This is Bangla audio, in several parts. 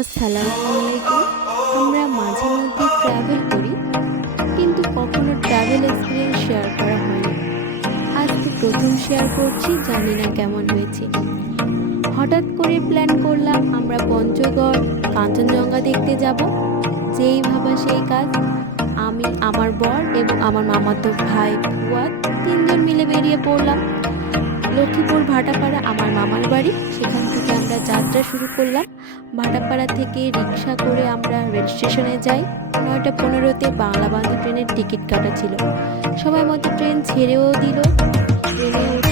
আসসালামু আলাইকুম আমরা মাঝে মধ্যে ট্রাভেল করি, কিন্তু কখনো ট্রাভেল এক্সপিরিয়েন্স শেয়ার করা হয়নি আজকে প্রথম শেয়ার করছি, জানি না কেমন হয়েছে। হঠাৎ করে প্ল্যান করলাম, আমরা পঞ্চগড়, কাঞ্চনজঙ্ঘা দেখতে যাব। যেই ভাবা সেই কাজ। আমি, আমার বর এবং আমার মামাতো ভাই ফুয়াদ তিনজন মিলে বেরিয়ে পড়লাম। লক্ষ্মীপুর ভাটাপাড়া, আমার মামার বাড়ি। সেখান থেকে আমরা যাত্রা শুরু করলাম। ভাটাপাড়া থেকে রিক্সা করে আমরা রেল স্টেশনে যাই। নয়টা পনেরোতে বাংলা বান্ধব ট্রেনের টিকিট কাটা ছিল। সময় মতো ট্রেন ছেড়েও দিল। ট্রেনে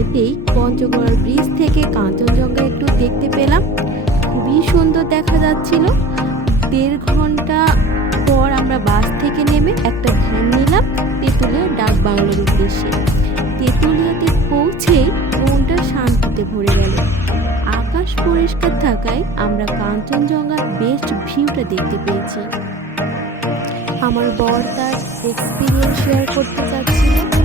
যেতেই পঞ্চগড় ব্রিজ থেকে কাঞ্চনজঙ্ঘা একটু দেখতে পেলাম। খুবই সুন্দর দেখা যাচ্ছিল। দেড় ঘণ্টা পর আমরা বাস থেকে নেমে একটা ভ্যান নিলাম তেঁতুলিয়া ডাক বাংলোর উদ্দেশ্যে। তেঁতুলিয়াতে পৌঁছেই মনটা শান্তিতে ভরে গেল। আকাশ পরিষ্কার থাকায় আমরা কাঞ্চনজঙ্ঘার বেস্ট ভিউটা দেখতে পেয়েছি। আমার বর তার এক্সপিরিয়েন্স শেয়ার করতে চাচ্ছিল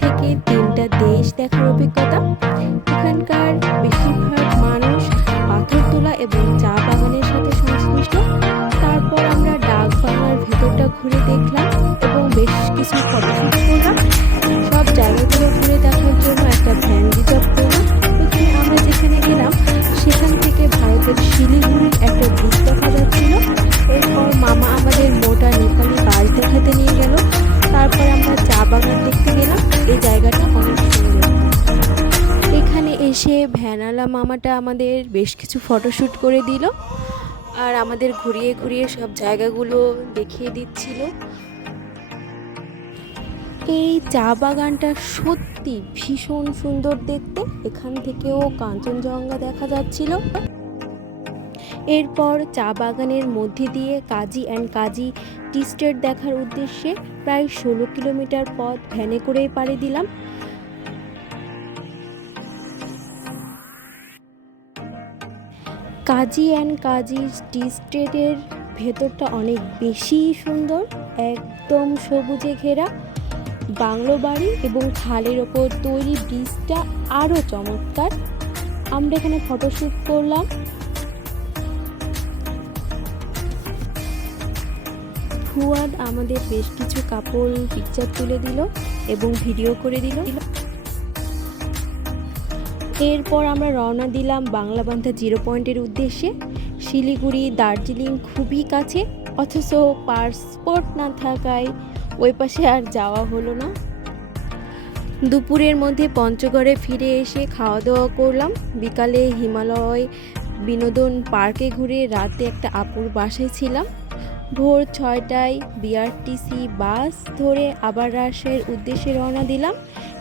থেকে তিনটা দেশ দেখার অভিজ্ঞতা। এসে ভ্যানালা মামাটা আমাদের বেশ কিছু ফটোশ্যুট করে দিল। আর আমাদের ঘুরিয়ে ঘুরিয়ে সব জায়গাগুলো দেখিয়ে দিচ্ছিল। এই চা বাগানটা সত্যি ভীষণ সুন্দর দেখতে। এখান থেকেও কাঞ্চনজঙ্ঘা দেখা যাচ্ছিল। এরপর চা বাগানের মধ্যে দিয়ে কাজী অ্যান্ড কাজী টি স্টেট দেখার উদ্দেশ্যে প্রায় ষোলো কিলোমিটার পথ ভ্যানে করেই পাড়ি দিলাম। কাজী অ্যান্ড কাজী টি স্টেটের ভেতরটা অনেক বেশি সুন্দর, একদম সবুজে ঘেরা, বাংলো বাড়ি এবং খালের ওপর তৈরি ব্রিজটা আরও চমৎকার। আমরা এখানে ফটোশ্যুট করলাম। ফুয়াদ আমাদের বেশ কিছু কাপড় পিকচার তুলে দিল এবং ভিডিও করে দিল। এরপর আমরা রওনা দিলাম বাংলা বান্ধা জিরো পয়েন্টের উদ্দেশ্যে। শিলিগুড়ি, দার্জিলিং খুবই কাছে, অথচ পাসপোর্ট না থাকায় ওই পাশে আর যাওয়া হলো না। দুপুরের মধ্যে পঞ্চগড়ে ফিরে এসে খাওয়া দাওয়া করলাম। বিকালে হিমালয় বিনোদন পার্কে ঘুরে রাতে একটা আপুর বাসায় ছিলাম। ভোর ছয়টায় বিআরটিসি বাস ধরে আবার রাজশাহীর উদ্দেশ্যে রওনা দিলাম।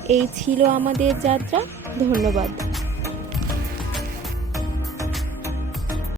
এই ছিল আমাদের যাত্রা। ধন্যবাদ।